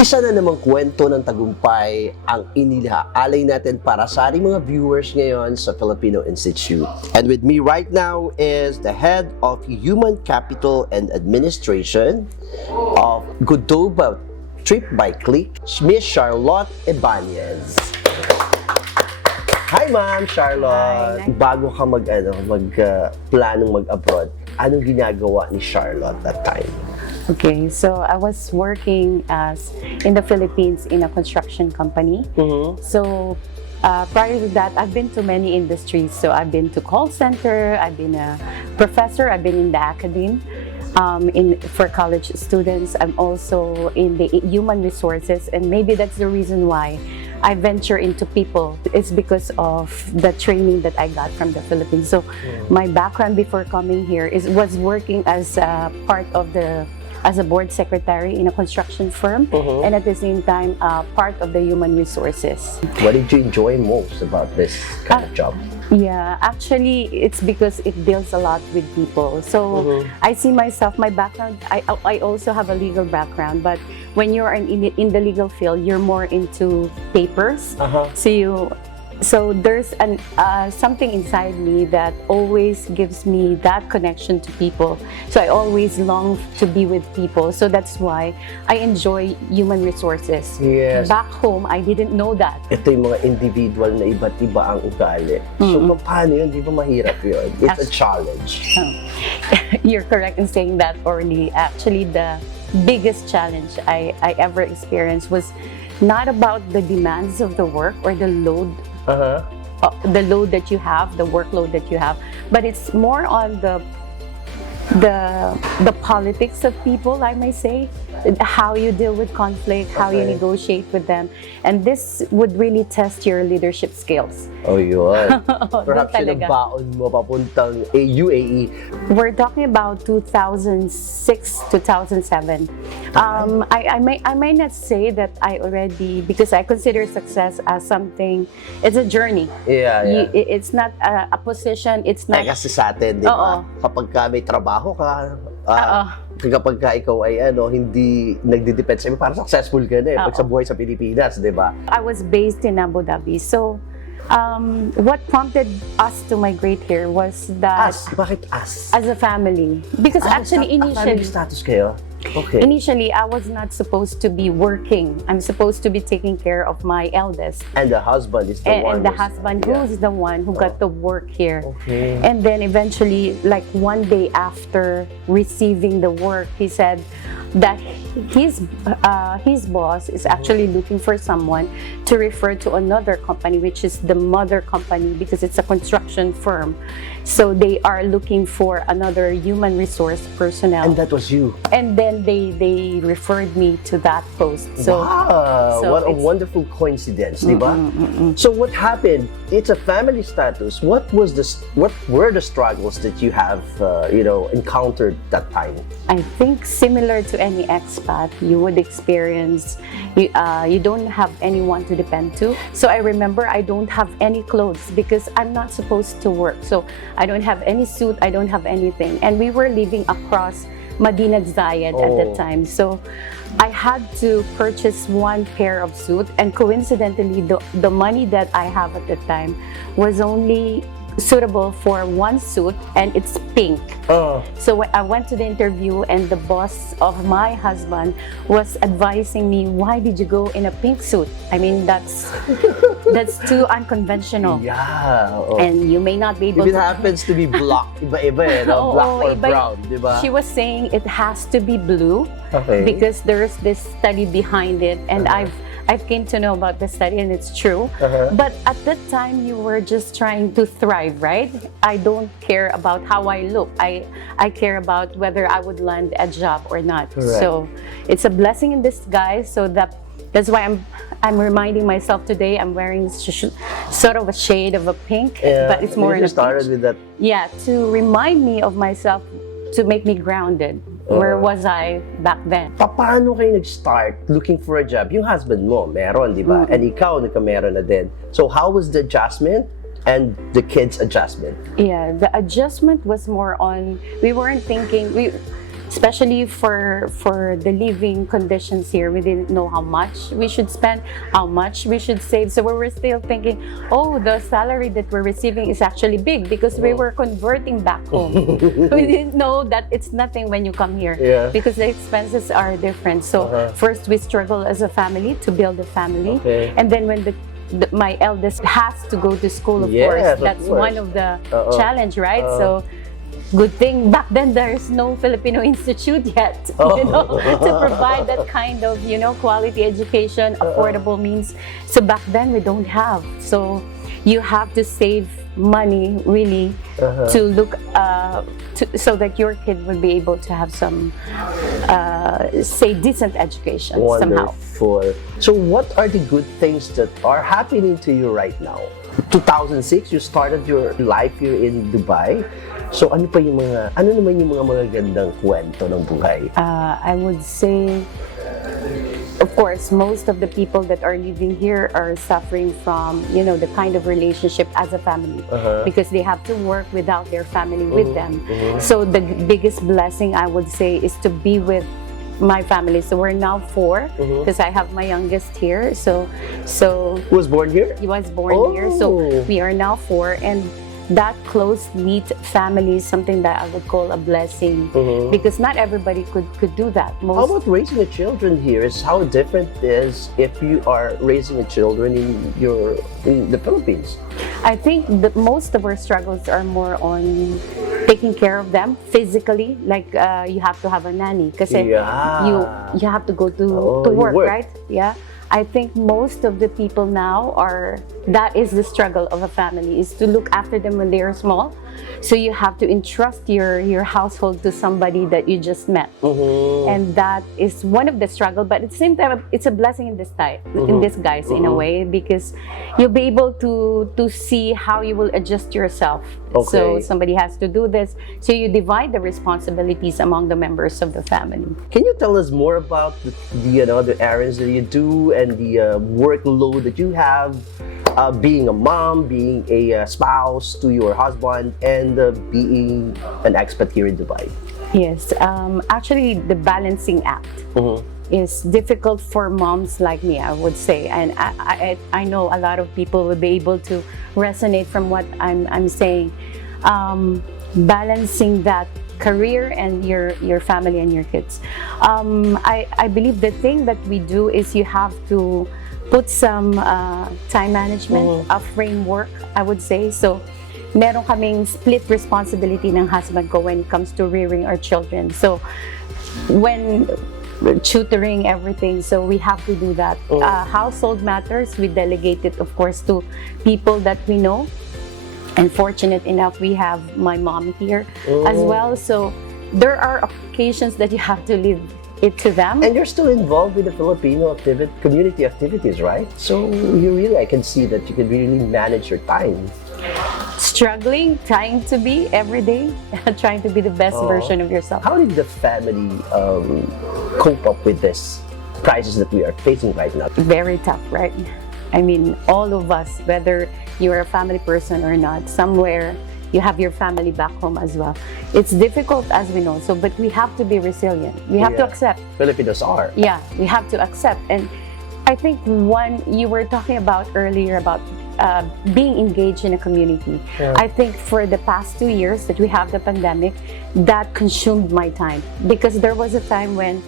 Isa na namang kwento ng tagumpay ang inilaalay natin para sa ating mga viewers ngayon sa Filipino Institute. And with me right now is the head of Human Capital and Administration of Godoba Trip by Click, Miss Charlotte Ibanez. Hi, Ma'am Charlotte. Hi. Bago ka planong mag-abroad, anong ginagawa ni Charlotte that time? Okay, so I was working in the Philippines in a construction company. So prior to that, I've been to many industries. So I've been to call center, I've been a professor, I've been in the academe for college students. I'm also in the human resources, and maybe that's the reason why I venture into people. It's because of the training that I got from the Philippines. So my background before coming here was working as as a board secretary in a construction firm, and at the same time part of the human resources. What did you enjoy most about this kind of job? Yeah, actually it's because it deals a lot with people. So I see myself, my background, I also have a legal background, but when you're in the legal field, you're more into papers. So there's something inside me that always gives me that connection to people. So I always long to be with people. So that's why I enjoy human resources. Yes. Back home, I didn't know that. Ito yung mga individual na iba't iba ang ugali. So paano yun? Di ba mahirap yun? It's a challenge. You're correct in saying that, Orly. Actually, the biggest challenge I ever experienced was not about the demands of the work or the load. The load that you have, the workload that you have, but it's more on the politics of people, I may say, how you deal with conflict, how you negotiate with them, and this would really test your leadership skills. Oh, yun. Perhaps yun ang baon mo papuntang UAE. We're talking about 2006, 2007. I may not say that I already, because I consider success as something, it's a journey. Yeah. It's not a position, it's not... Kasi sa atin, di ba? Kapag ka may trabaho ka, kapag ka ikaw ay hindi nagdidepend sa parang successful ka na pag sa buhay sa Pilipinas, di ba? I was based in Abu Dhabi, so what prompted us to migrate here was that... Bakit us? As a family. Because actually, initially... Family status kayo? Okay. Initially, I was not supposed to be working. I'm supposed to be taking care of my eldest. And the husband is the one. And the husband who's the one who got the work here. Okay. And then eventually, like one day after receiving the work, he said that his boss is actually looking for someone to refer to another company, which is the mother company, because it's a construction firm. So they are looking for another human resource personnel. And that was you. And then they referred me to that post. So, wow, what a wonderful coincidence, di ba? So what happened? It's a family status. What were the struggles that you have encountered that time? I think similar to any expat, you would experience you don't have anyone to depend to. So I remember I don't have any clothes because I'm not supposed to work. So I don't have any suit, I don't have anything. And we were living across Madinat Zayed at the time. So I had to purchase one pair of suit, and coincidentally the money that I have at the time was only suitable for one suit, and it's pink. So I went to the interview, and the boss of my husband was advising me, why did you go in a pink suit? I mean, that's too unconventional. Yeah. And you may not be able If it happens to be black, iba-iba black or brown, di ba? She was saying it has to be blue because there's this study behind it, and I've came to know about the study, and it's true. But at that time, you were just trying to thrive, right? I don't care about how I look. I care about whether I would land a job or not. Correct. So it's a blessing in disguise. So that's why I'm reminding myself today. I'm wearing sort of a shade of a pink, but it's more. You started with that. Yeah, to remind me of myself, to make me grounded. Where was I back then? Paano kayo nag-start looking for a job? Yung husband mo, meron, di ba? And ikaw, nagka-meron na din. So how was the adjustment and the kids' adjustment? Yeah, the adjustment was more on, we weren't thinking, especially for the living conditions here. We didn't know how much we should spend, how much we should save. So we were still thinking, oh, the salary that we're receiving is actually big because we were converting back home. We didn't know that it's nothing when you come here because the expenses are different. So first we struggle as a family to build a family, and then when my eldest has to go to school, of course, that's one of the challenge, right? So good thing back then there's no Filipino Institute yet, to provide that kind of, quality education, affordable means. So back then we don't have. So you have to save money really to look so that your kid will be able to have some say decent education somehow. Wonderful. So what are the good things that are happening to you right now? 2006 you started your life here in Dubai. So ano naman yung mga magagandang kwento ng buhay? I would say, of course, most of the people that are living here are suffering from, the kind of relationship as a family, because they have to work without their family with them. So the biggest blessing, I would say, is to be with my family. So we're now 4 because I have my youngest here. So Who was born here? he was born here. So we are now 4, and that close knit family is something that I would call a blessing, because not everybody could do that. How about raising the children here? Is how different it is if you are raising the children in the Philippines? I think that most of our struggles are more on taking care of them physically, like you have to have a nanny because you have to go to work, right? Yeah. I think most of the people now that is the struggle of a family, is to look after them when they are small. So you have to entrust your household to somebody that you just met. And that is one of the struggle, but at the same time, it's a blessing in disguise in a way, because you'll be able to see how you will adjust yourself. So somebody has to do this. So you divide the responsibilities among the members of the family. Can you tell us more about the errands that you do and the workload that you have, being a mom, being a spouse to your husband, and being an expat here in Dubai? Yes, actually the balancing act is difficult for moms like me, I would say, and I know a lot of people will be able to resonate from what I'm saying. Balancing that career and your family and your kids. I believe the thing that we do is you have to put some time management, a framework, I would say. So meron kaming split responsibility ng husband ko when it comes to rearing our children. So when tutoring, everything, so we have to do that. Household matters, we delegate it, of course, to people that we know. And fortunate enough, we have my mom here as well. So there are occasions that you have to leave it to them. And you're still involved with the Filipino community activities, right? So I can see that you can really manage your time. Struggling, trying to be every day, trying to be the best version of yourself. How did the family cope up with this crisis that we are facing right now? Very tough, right? I mean, all of us, whether you're a family person or not, somewhere you have your family back home as well. It's difficult, as we know, but we have to be resilient. We have to accept. Filipinos are. Yeah, we have to accept. And I think one you were talking about earlier about being engaged in a community. I think for the past 2 years that we have the pandemic, that consumed my time, because there was a time when,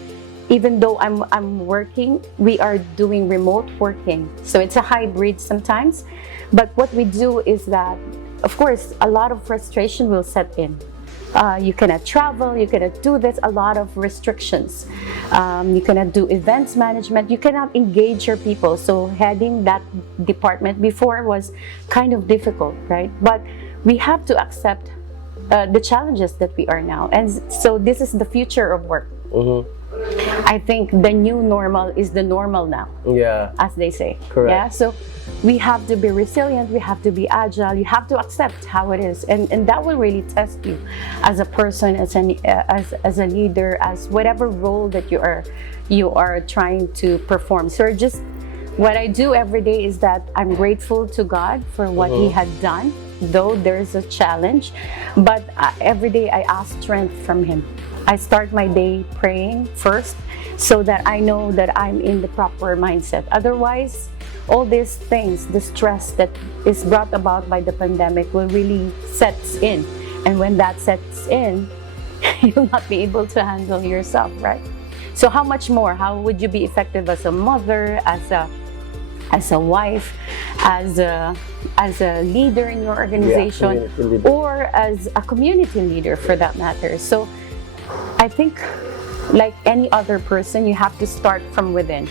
even though I'm working, we are doing remote working. So it's a hybrid sometimes. But what we do is that, of course, a lot of frustration will set in. You cannot travel, you cannot do this, a lot of restrictions. You cannot do events management, you cannot engage your people. So heading that department before was kind of difficult, right? But we have to accept the challenges that we are now. And so this is the future of work. I think the new normal is the normal now, as they say. Correct. Yeah, so we have to be resilient, we have to be agile, you have to accept how it is, and that will really test you as a person, as a leader, as whatever role that you are trying to perform. So just what I do every day is that I'm grateful to God for what He had done, though there's a challenge, but every day I ask strength from Him. I start my day praying first so that I know that I'm in the proper mindset. Otherwise, all these things, the stress that is brought about by the pandemic will really sets in. And when that sets in, you'll not be able to handle yourself, right? So how much more? How would you be effective as a mother, as a wife, as a leader in your organization, or as a community leader for that matter? So I think, like any other person, you have to start from within.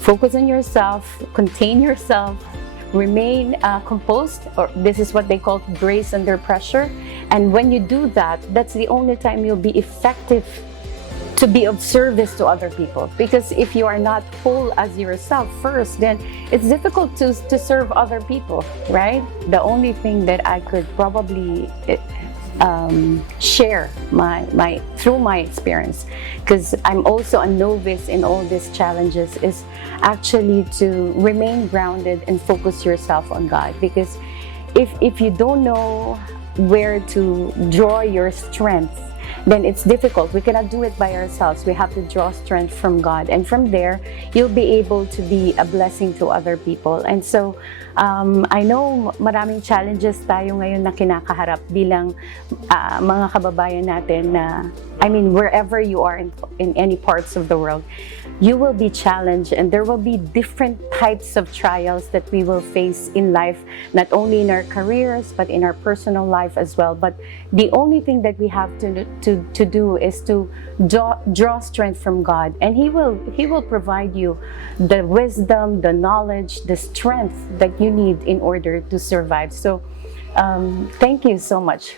Focus on yourself, contain yourself, remain composed, or this is what they call grace under pressure. And when you do that, that's the only time you'll be effective to be of service to other people. Because if you are not whole as yourself first, then it's difficult to serve other people, right? The only thing that I could probably share through my experience, because I'm also a novice in all these challenges, is actually to remain grounded and focus yourself on God. Because if you don't know where to draw your strength, then it's difficult. We cannot do it by ourselves. We have to draw strength from God. And from there, you'll be able to be a blessing to other people. And so, I know maraming challenges tayo ngayon na kinakaharap bilang mga kababayan natin na, wherever you are in any parts of the world, you will be challenged, and there will be different types of trials that we will face in life, not only in our careers, but in our personal life as well. But the only thing that we have to do is to draw strength from God, and He will provide you the wisdom, the knowledge, the strength that you need in order to survive. So thank you so much.